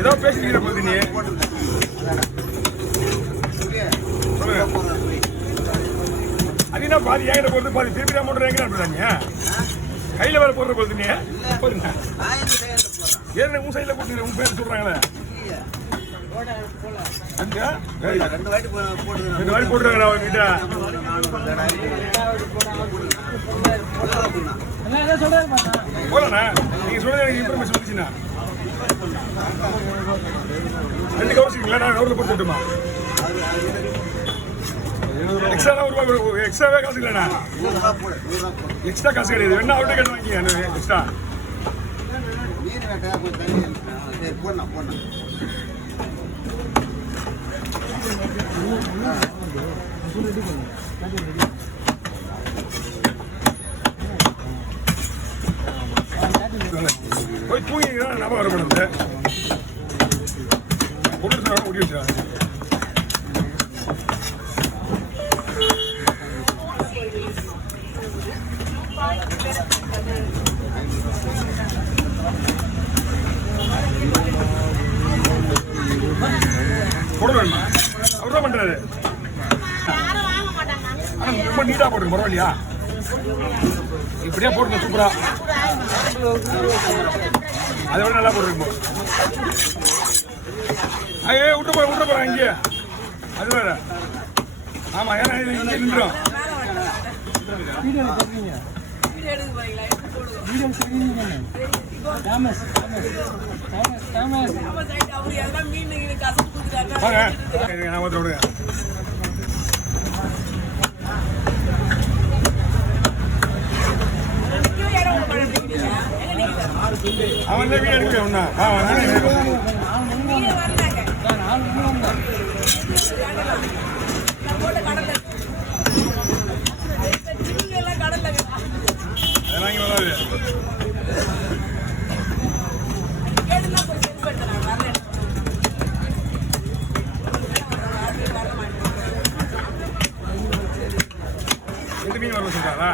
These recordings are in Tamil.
ஏதோ பேசிக்கிற போது நீ அதுனா பாதி ஏங்கிட்ட போறது பாதி திருப்பி அமௌண்ட் எங்க நீ கையில வேலை போடுற போது நீ போடுங்க ஏன் உன் சைட்ல கொடுத்து உன் பேர் சொல்றாங்களே ரெண்டு வாட்டி போட்டுருக்காங்க அவங்ககிட்ட போலண்ணா நீங்க சொல்றது எனக்கு இன்ஃபர்மேஷன் வந்துச்சுண்ணா 2 கவர்ஸுங்களா நான் கவரில் போட்டுட்டுமா எக்ஸ்ட்ராவே காசு இல்லைண்ணா எக்ஸ்ட்ரா காசு கிடையாது வேணா அவர்கிட்ட கேட்டு வாங்கிங்க எக்ஸ்ட்ரா போய் தூங்கிங்கன்னா நம்ம வரப்படுது ஓடி வச்சா போட வேணுமா அவர் தான் பண்றாரு ஆனா ரொம்ப நீட்டா போட்டுருக்கு பரவாயில்லையா இப்படியே போட்டுருங்க சூப்பரா அதை விட நல்லா போட்டுருக்கும் ஐயே விட்டு போறேன் இங்கே அது வேற ஆமா ஏன்னா இது இங்கே நின்றுடும் வாங்க நான் வந்து விடுங்க அவன் வீடு எடுக்க ஒண்ணா எட்டு மீன் வரல சொல்றாங்களா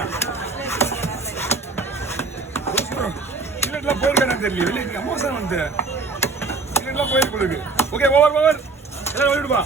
இல்லைலாம் போயிருக்கேன் தெரியல இல்லை அம்மா சார் வந்து இல்லைலாம் போயிருக்கு ஓகே ஓவர் எல்லாரும் விடுப்பா